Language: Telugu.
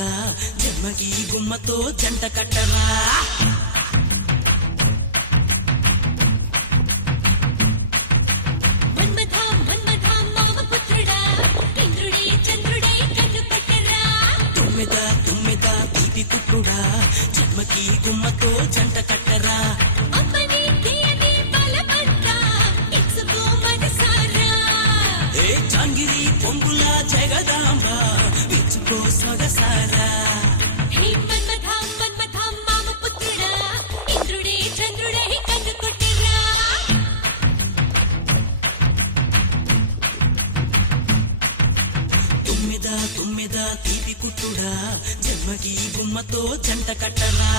పుట్టుడా జన్మకి గుమ్మతో జంట కట్టరా తుమ్మెద తీపి పుట్టుడా జన్మకి గుమ్మతో జంట కట్టరా జాంగిరి పొంగుల జగదాంబ విచ్చుకో సొగసారా తుమ్మెద తీపి కుట్టుడా జన్మకి గుమ్మతో జంట కట్టరా